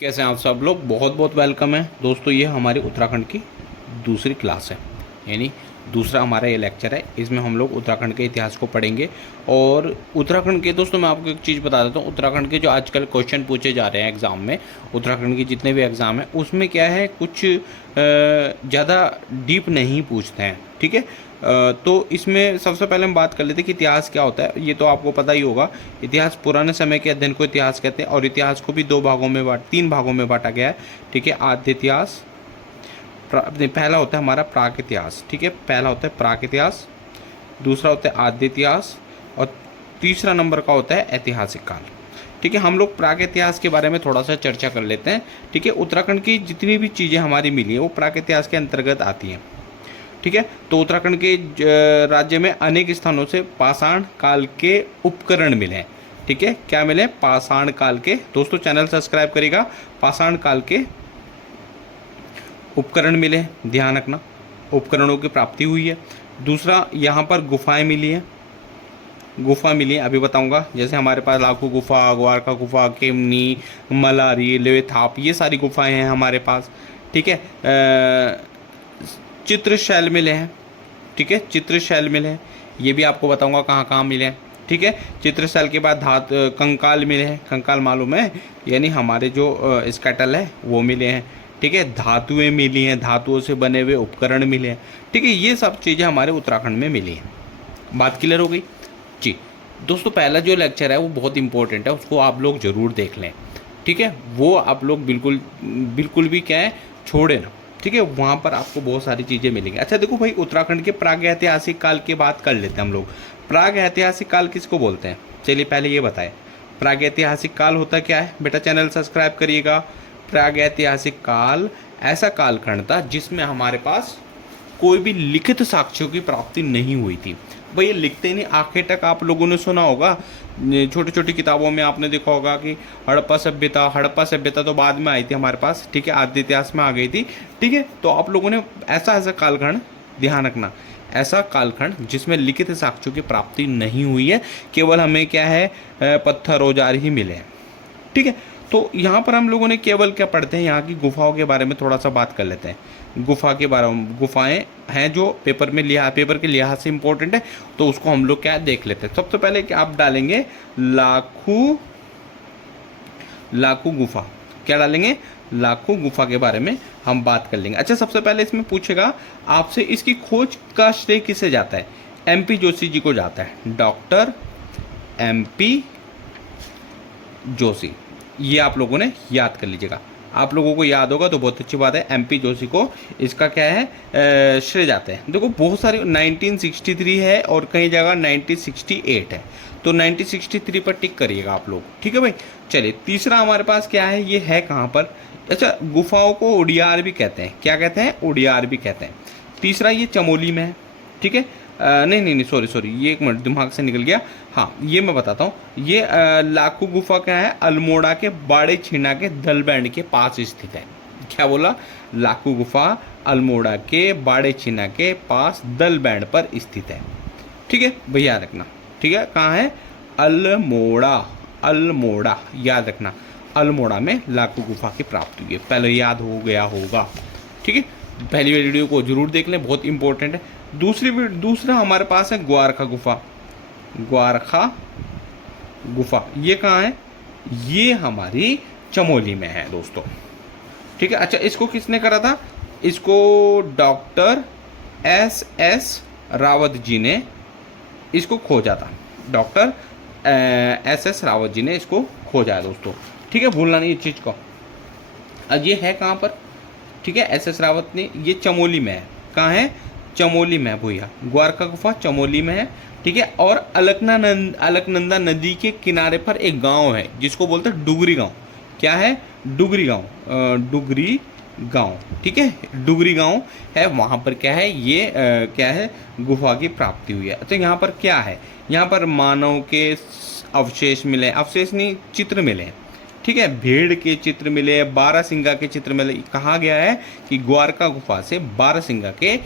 कैसे हैं आप सब लोग। बहुत बहुत वेलकम है दोस्तों। ये हमारी उत्तराखंड की दूसरी क्लास है, यानी दूसरा हमारा ये लेक्चर है। इसमें हम लोग उत्तराखंड के इतिहास को पढ़ेंगे। और उत्तराखंड के दोस्तों मैं आपको एक चीज़ बता देता हूँ, उत्तराखंड के जो आजकल क्वेश्चन पूछे जा रहे हैं एग्ज़ाम में, उत्तराखंड के जितने भी एग्ज़ाम हैं उसमें क्या है, कुछ ज़्यादा डीप नहीं पूछते हैं। ठीक है, तो इसमें सबसे पहले हम बात कर लेते हैं कि इतिहास क्या होता है। ये तो आपको पता ही होगा, इतिहास पुराने समय के अध्ययन को इतिहास कहते हैं। और इतिहास को भी तीन भागों में बांटा गया है। ठीक है, आद्य इतिहास, पहला होता है हमारा प्राक इतिहास। ठीक है, पहला होता है प्राक इतिहास, दूसरा होता है आद्य इतिहास, और तीसरा नंबर का होता है ऐतिहासिक काल। ठीक है, हम लोग प्राक इतिहास के बारे में थोड़ा सा चर्चा कर लेते हैं। ठीक है, उत्तराखंड की जितनी भी चीज़ें हमारी मिली हैं वो प्राक इतिहास के अंतर्गत आती हैं। ठीक है, तो उत्तराखंड के राज्य में अनेक स्थानों से पाषाण काल के उपकरण मिले हैं। ठीक है, क्या मिले? पाषाण काल के। दोस्तों चैनल सब्सक्राइब करिएगा। पाषाण काल के उपकरण मिले हैं, ध्यान रखना, उपकरणों की प्राप्ति हुई है। दूसरा, यहाँ पर गुफाएं मिली हैं, गुफा मिली है, अभी बताऊंगा। जैसे हमारे पास लाखू गुफा, ग्वारखा गुफा, केमनी, मलारी, लेवेथाप, ये सारी गुफाएं हैं हमारे पास। ठीक है, चित्रशैल मिले हैं। ठीक है, चित्रशैल मिले हैं, ये भी आपको बताऊंगा कहाँ कहाँ मिले हैं। ठीक है, चित्रशैल के बाद कंकाल मिले हैं। कंकाल मालूम है, यानी हमारे जो स्केटल है वो मिले हैं। ठीक है, धातुएं मिली हैं, धातुओं से बने हुए उपकरण मिले हैं। ठीक है, ये सब चीज़ें हमारे उत्तराखंड में मिली हैं। बात क्लियर हो गई जी। दोस्तों पहला जो लेक्चर है वो बहुत इंपॉर्टेंट है, उसको आप लोग ज़रूर देख लें। ठीक है, वो आप लोग बिल्कुल बिल्कुल भी क्या है, छोड़े ना। ठीक है, वहाँ पर आपको बहुत सारी चीज़ें मिलेंगी। अच्छा देखो भाई, उत्तराखंड के प्रागैतिहासिक काल की बात कर लेते हैं हम लोग। प्रागैतिहासिक काल किसको बोलते हैं, चलिए पहले ये बताएं। प्रागैतिहासिक काल होता क्या है बेटा? चैनल सब्सक्राइब करिएगा। प्रागैतिहासिक काल ऐसा कालखंड था जिसमें हमारे पास कोई भी लिखित साक्ष्यों की प्राप्ति नहीं हुई थी। भाई ये लिखते नहीं, आखिर तक आप लोगों ने सुना होगा, छोटी छोटी किताबों में आपने देखा होगा कि हड़प्पा सभ्यता तो बाद में आई थी हमारे पास। ठीक है, आद्य इतिहास में आ गई थी। ठीक है, तो आप लोगों ने ऐसा कालखंड, ध्यान रखना, ऐसा कालखंड जिसमें लिखित साक्ष्यों की प्राप्ति नहीं हुई है, केवल हमें क्या है, पत्थर औजार ही मिले हैं। ठीक है, तो यहाँ पर हम लोगों ने केवल क्या पढ़ते हैं, यहाँ की गुफाओं के बारे में थोड़ा सा बात कर लेते हैं। गुफा के बारे में, गुफाएं हैं जो पेपर के लिहाज से इंपॉर्टेंट है, तो उसको हम लोग क्या देख लेते हैं। सबसे पहले क्या आप डालेंगे, लाखू गुफा। क्या डालेंगे? लाखू गुफा के बारे में हम बात कर लेंगे। अच्छा, सबसे पहले इसमें पूछेगा आपसे, इसकी खोज का श्रेय किसे जाता है? MP जोशी जी को जाता है, डॉक्टर MP जोशी। ये आप लोगों ने याद कर लीजिएगा। आप लोगों को याद होगा तो बहुत अच्छी बात है। MP जोशी को इसका क्या है, श्रेय जाते हैं। देखो बहुत सारे 1963 है और कई जगह 1968 है, तो 1963 पर टिक करिएगा आप लोग। ठीक है भाई, चलिए तीसरा हमारे पास क्या है, ये है कहाँ पर? अच्छा, गुफाओं को उडियार भी कहते हैं। क्या कहते हैं? उडियार भी कहते हैं। तीसरा ये चमोली में है। ठीक है, नहीं नहीं नहीं, सॉरी, ये एक मिनट दिमाग से निकल गया। हाँ, ये मैं बताता हूँ। ये लाखू गुफा क्या है, अल्मोड़ा के बाड़े छीना के दलबैंड के पास स्थित है। क्या बोला? लाखू गुफा अल्मोड़ा के बाड़े छीना के पास दलबैंड पर स्थित है। ठीक है भैया, याद रखना। ठीक है, कहाँ है? अल्मोड़ा, अल्मोड़ा याद रखना। अल्मोड़ा में लाखू गुफा की प्राप्ति हुई है, पहले याद हो गया होगा। ठीक है, पहली वीडियो को जरूर देख लें, बहुत इंपॉर्टेंट है। दूसरा हमारे पास है ग्वारखा गुफा। ग्वारखा गुफा ये कहाँ है? ये हमारी चमोली में है दोस्तों। ठीक है, अच्छा इसको किसने करा था? इसको डॉक्टर SS रावत जी ने इसको खोजा था। डॉक्टर SS रावत जी ने इसको खोजा है दोस्तों। ठीक है, भूलना नहीं इस चीज़ को। अब ये है कहाँ पर? ठीक है, SS रावत ने, ये चमोली में है। कहाँ है? चमोली में है भैया। ग्वारखा गुफा चमोली में है। ठीक है, और अलकनंदा नदी के किनारे पर एक गांव है जिसको बोलते हैं डुगरी गांव। क्या है? डुगरी गांव, डुगरी गांव। ठीक है, डुगरी गांव है, वहाँ पर क्या है, ये क्या है, गुफा की प्राप्ति हुई है। तो यहाँ पर क्या है, यहाँ पर मानव के अवशेष मिले, अवशेष नहीं, चित्र मिले। ठीक है, भेड़ के चित्र मिले, बारहसिंगा के चित्र मिले। कहा गया है कि ग्वारखा गुफा से बारहसिंगा के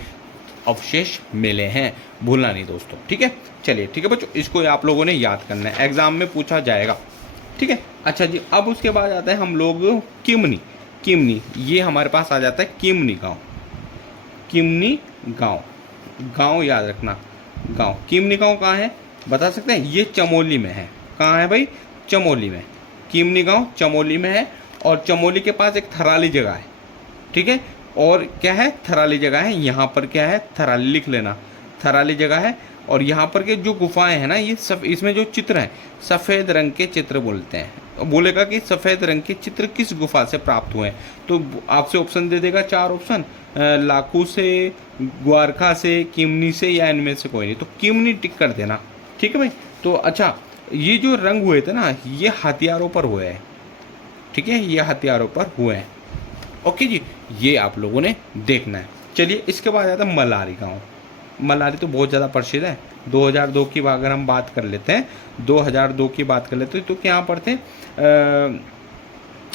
अवशेष मिले हैं, भूलना नहीं दोस्तों। ठीक है, चलिए ठीक है बच्चों, इसको आप लोगों ने याद करना है, एग्जाम में पूछा जाएगा। ठीक है। अच्छा जी, अब उसके बाद आते हैं हम लोग किमनी। किमनी ये हमारे पास आ जाता है किमनी गांव। किमनी गांव, गांव याद रखना, गांव। किमनी गांव कहाँ है बता सकते हैं? ये चमोली में है। कहाँ है भाई? चमोली में। किमनी गांव चमोली में है, और चमोली के पास एक थराली जगह है, ठीक है। और क्या है? थराली जगह है। यहाँ पर क्या है? थराली लिख लेना, थराली जगह है। और यहाँ पर के जो गुफाएं हैं ना, ये सब इसमें जो चित्र हैं सफ़ेद रंग के चित्र बोलते हैं। बोलेगा कि सफ़ेद रंग के चित्र किस गुफा से प्राप्त हुए हैं, तो आपसे ऑप्शन दे देगा 4 ऑप्शन, लाकू से, ग्वारखा से, किमनी से, या इनमें से कोई नहीं। तो किमनी टिक कर देना, ठीक है भाई। तो अच्छा, ये जो रंग हुए थे ना, ये हथियारों पर हुए हैं, ठीक है, ये हथियारों पर हुए हैं। ओके जी, ये आप लोगों ने देखना है। चलिए, इसके बाद आता है मलारी गांव। मलारी तो बहुत ज़्यादा प्रसिद्ध है। 2002 की अगर हम बात कर लेते हैं, 2002 की बात कर लेते हैं, तो यहाँ पर थे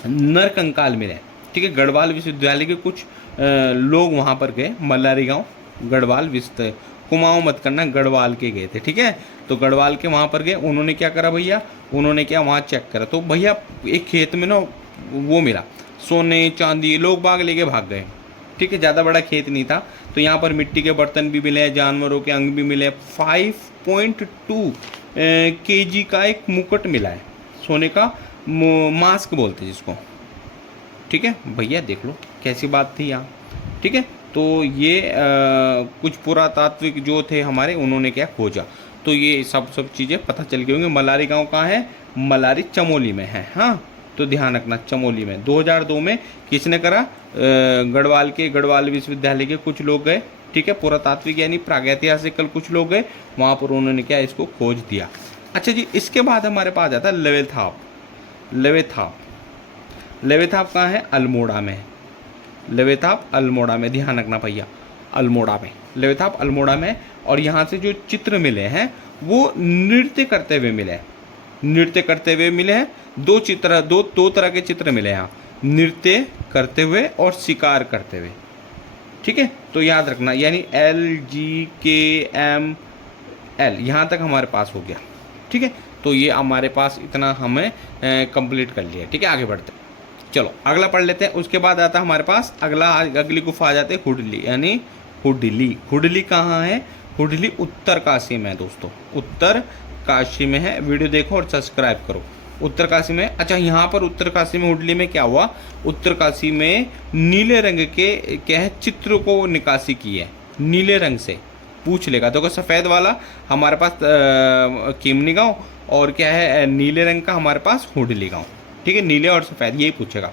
नरकंकाल मिले, ठीक है। गढ़वाल विश्वविद्यालय के कुछ लोग वहाँ पर गए, मलारी गांव, गढ़वाल विश्व, कुमाऊं मत करना, गढ़वाल के गए थे, ठीक है। तो गढ़वाल के वहाँ पर गए, उन्होंने क्या करा भैया? उन्होंने क्या वहाँ चेक करा, तो भैया एक खेत में ना वो मिला, सोने चांदी, लोग बाग लेके भाग गए, ठीक है। ज़्यादा बड़ा खेत नहीं था, तो यहाँ पर मिट्टी के बर्तन भी मिले, जानवरों के अंग भी मिले, 5.2 kg का एक मुकुट मिला है, सोने का मास्क बोलते हैं जिसको, ठीक है भैया। देख लो कैसी बात थी यहाँ, ठीक है। तो ये कुछ पुरातात्विक जो थे हमारे, उन्होंने क्या खोजा, तो ये सब चीज़ें पता चल गई होंगी। मलारी गांव कहाँ है? मलारी चमोली में है, हाँ, तो ध्यान रखना, चमोली में। 2002 में किसने करा? गढ़वाल के, गढ़वाल विश्वविद्यालय के कुछ लोग गए, ठीक है, पुरातात्विक यानी प्रागैतिहासिकल कुछ लोग गए वहाँ पर, उन्होंने क्या इसको खोज दिया। अच्छा जी, इसके बाद हमारे पास आता है लेवेथाप। लेवेथाप, लेवेथाप कहाँ है? अल्मोड़ा में। लेवेथाप अल्मोड़ा में, ध्यान रखना भैया, अल्मोड़ा में, लेवेथाप अल्मोड़ा में। और यहाँ से जो चित्र मिले हैं वो नृत्य करते हुए मिले हैं, नृत्य करते हुए मिले हैं। दो तरह के चित्र मिले यहाँ, नृत्य करते हुए और शिकार करते हुए, ठीक है। तो याद रखना, यानी LGKML यहाँ तक हमारे पास हो गया, ठीक है। तो ये हमारे पास इतना हमें कंप्लीट कर लिया, ठीक है। आगे बढ़ते हैं, चलो अगला पढ़ लेते हैं। उसके बाद आता है हमारे पास अगली गुफा आ जाते हैं हुडली, यानी हुडली। हुडली कहाँ है? हुडली उत्तर काशी में है दोस्तों, उत्तर काशी में है। वीडियो देखो और सब्सक्राइब करो। उत्तर काशी में, अच्छा यहाँ पर उत्तर काशी में हुडली में क्या हुआ? उत्तर काशी में नीले रंग के क्या है चित्र को निकासी की है, नीले रंग से पूछ लेगा। देखो सफ़ेद वाला हमारे पास किमनी गांव, और क्या है नीले रंग का हमारे पास हुडली गांव, ठीक है। नीले और सफ़ेद यही पूछेगा,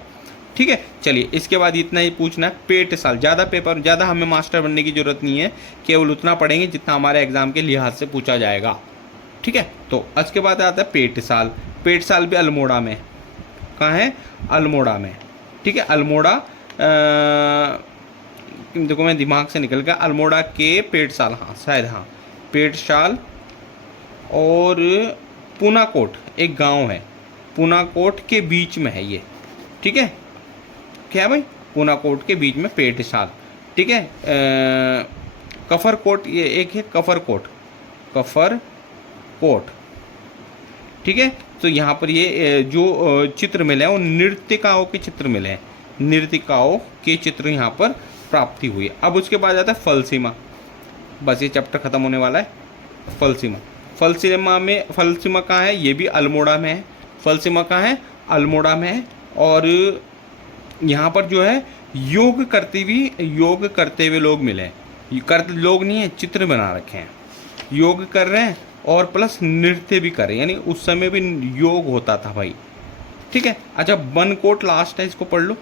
ठीक है। चलिए, इसके बाद इतना ही पूछना है। पेट साल, ज़्यादा हमें मास्टर बनने की ज़रूरत नहीं है, केवल उतना पढ़ेंगे जितना हमारे एग्जाम के लिहाज से पूछा जाएगा, ठीक है। तो इसके बाद आता है पेट साल। पेट साल भी अल्मोड़ा में, कहाँ है? अल्मोड़ा में, ठीक है। अल्मोड़ा देखो मैं दिमाग से निकल गया, अल्मोड़ा के पेट साल, हाँ शायद, हाँ पेट साल। और पूनाकोट एक गांव है, पूनाकोट के बीच में है ये, ठीक है। क्या है भाई? पूनाकोट के बीच में पेट साल, ठीक है। कफरकोट ये एक है, कफरकोट, कफरकोट, ठीक है। तो यहाँ पर ये जो चित्र मिले हैं वो नृत्यिकाओं के चित्र मिले हैं, नृत्यिकाओं के चित्र यहाँ पर प्राप्ति हुई है। अब उसके बाद आता है फलसीमा, बस ये चैप्टर खत्म होने वाला है। फलसीमा, फलसीमा कहाँ है? ये भी अल्मोड़ा में है। फलसीमा कहाँ है? अल्मोड़ा में है। और यहाँ पर जो है योग करते हुए लोग मिले हैं, लोग नहीं है, चित्र बना रखे हैं, योग कर रहे हैं और प्लस नृत्य भी कर रहे हैं, यानी उस समय भी योग होता था भाई, ठीक है। अच्छा, बनकोट लास्ट है, इसको पढ़ लो।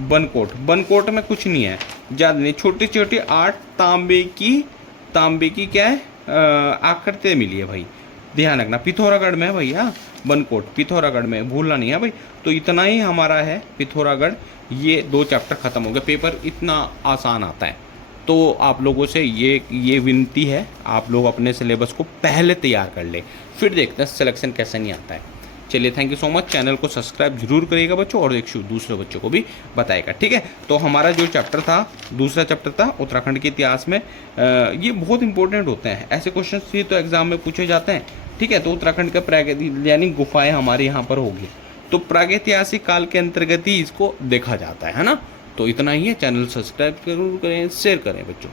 बनकोट में कुछ नहीं है, ज़्यादा नहीं, छोटी छोटी 8 तांबे की क्या है आकृतियाँ मिली है भाई, ध्यान रखना। पिथौरागढ़ में है भैया बनकोट, पिथौरागढ़ में, भूलना नहीं है भाई। तो इतना ही हमारा है पिथौरागढ़। ये 2 चैप्टर खत्म हो गए, पेपर इतना आसान आता है। तो आप लोगों से ये विनती है, आप लोग अपने सिलेबस को पहले तैयार कर ले, फिर देखते हैं सिलेक्शन कैसे नहीं आता है। चलिए, thank you so much. Channel को सब्सक्राइब जरूर करिएगा बच्चों, और एक दूसरे बच्चों को भी बताएगा, ठीक है। तो हमारा जो चैप्टर था, दूसरा चैप्टर था उत्तराखंड के इतिहास में। ये बहुत इंपॉर्टेंट होते हैं, ऐसे क्वेश्चन ही तो एग्जाम में पूछे जाते हैं, ठीक है, तो उत्तराखंड का यानी गुफाएं हमारे यहाँ पर होगी। तो प्रागैतिहासिक काल के अंतर्गत ही इसको देखा जाता है ना। तो इतना ही है, चैनल सब्सक्राइब जरूर करें, शेयर करें बच्चों।